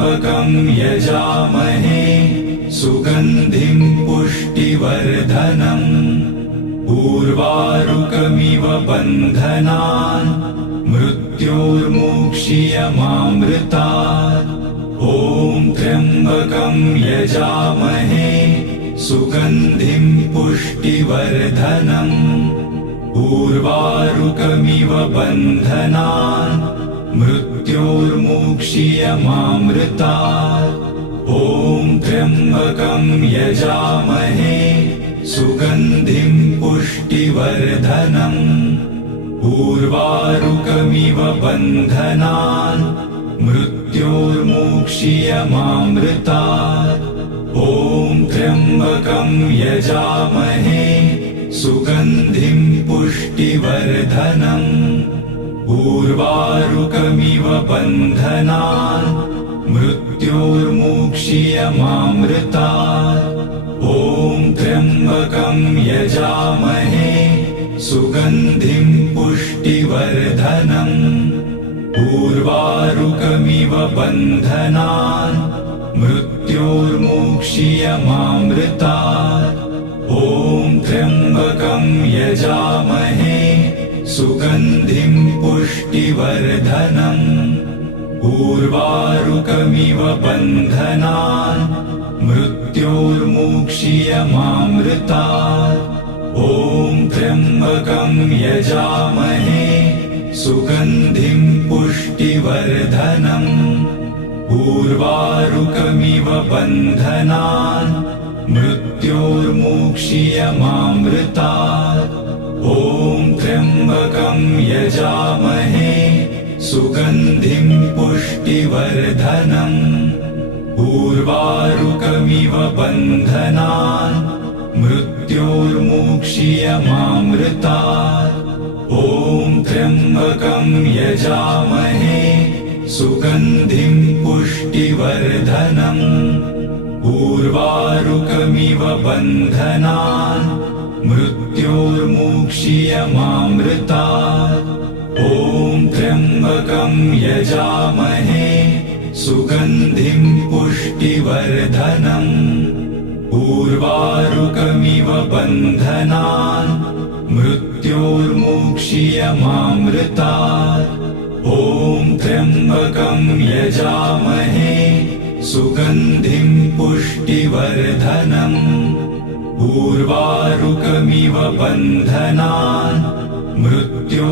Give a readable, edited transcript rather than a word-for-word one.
त्र्यम्बकं यजामहे सुगन्धिं पुष्टिवर्धनम् उर्वारुकमिव बन्धनान् मृत्योर्मुक्षीयमामृतात्। ॐ त्र्यम्बकं यजामहे सुगन्धिं पुष्टिवर्धनम् उर्वारुकमिव बन्धनान् मृत्योर्मुक्षीयमामृतात्। ॐ त्र्यम्बकं यजामहे सुगन्धिं पुष्टिवर्धनम् उर्वारुकमिव बन्धनान् मृत्योर्मुक्षीयमामृतात्। ॐ त्र्यम्बकं यजामहे सुगन्धिं पुष्टिवर्धनम् उर्वारुकमिव बन्धनान् मृत्योर्मुक्षीयमामृतात्। ॐ त्र्यम्बकं यजामहे सुगन्धिं पुष्टिवर्धनम् उर्वारुकमिव बन्धनान् मृत्योर्मुक्षीयमामृतात्। ॐ त्र्यम्बकं यजामहे सुगन्धिं पुष्टिवर्धनम् उर्वारुकमिव बन्धनान् मृत्योर्मुक्षीयमामृतात्। ॐ त्र्यम्बकं यजामहे सुगन्धिं पुष्टिवर्धनम् उर्वारुकमिव बन्धनान् मृत्योर्मुक्षीयमामृतात्। ॐ त्र्यम्बकं यजामहे सुगन्धिं पुष्टिवर्धनम् उर्वारुकमिव बन्धनान् मृत्योर्मुक्षीयमामृतात्। ॐ त्र्यम्बकं यजामहे सुगन्धिं पुष्टिवर्धनम् उर्वारुकमिव बन्धनान् मृत्योर्मुक्षीयमामृतात्। ॐ त्र्यम्बकं यजामहे सुगन्धिं पुष्टिवर्धनम् उर्वारुकमिव बन्धनान् मृत्योर्मुक्षीयमामृतात्। ॐ त्र्यम्बकं यजामहे सुगन्धिं पुष्टिवर्धनम् उर्वारुकमिव बन्धनान् मृत्यो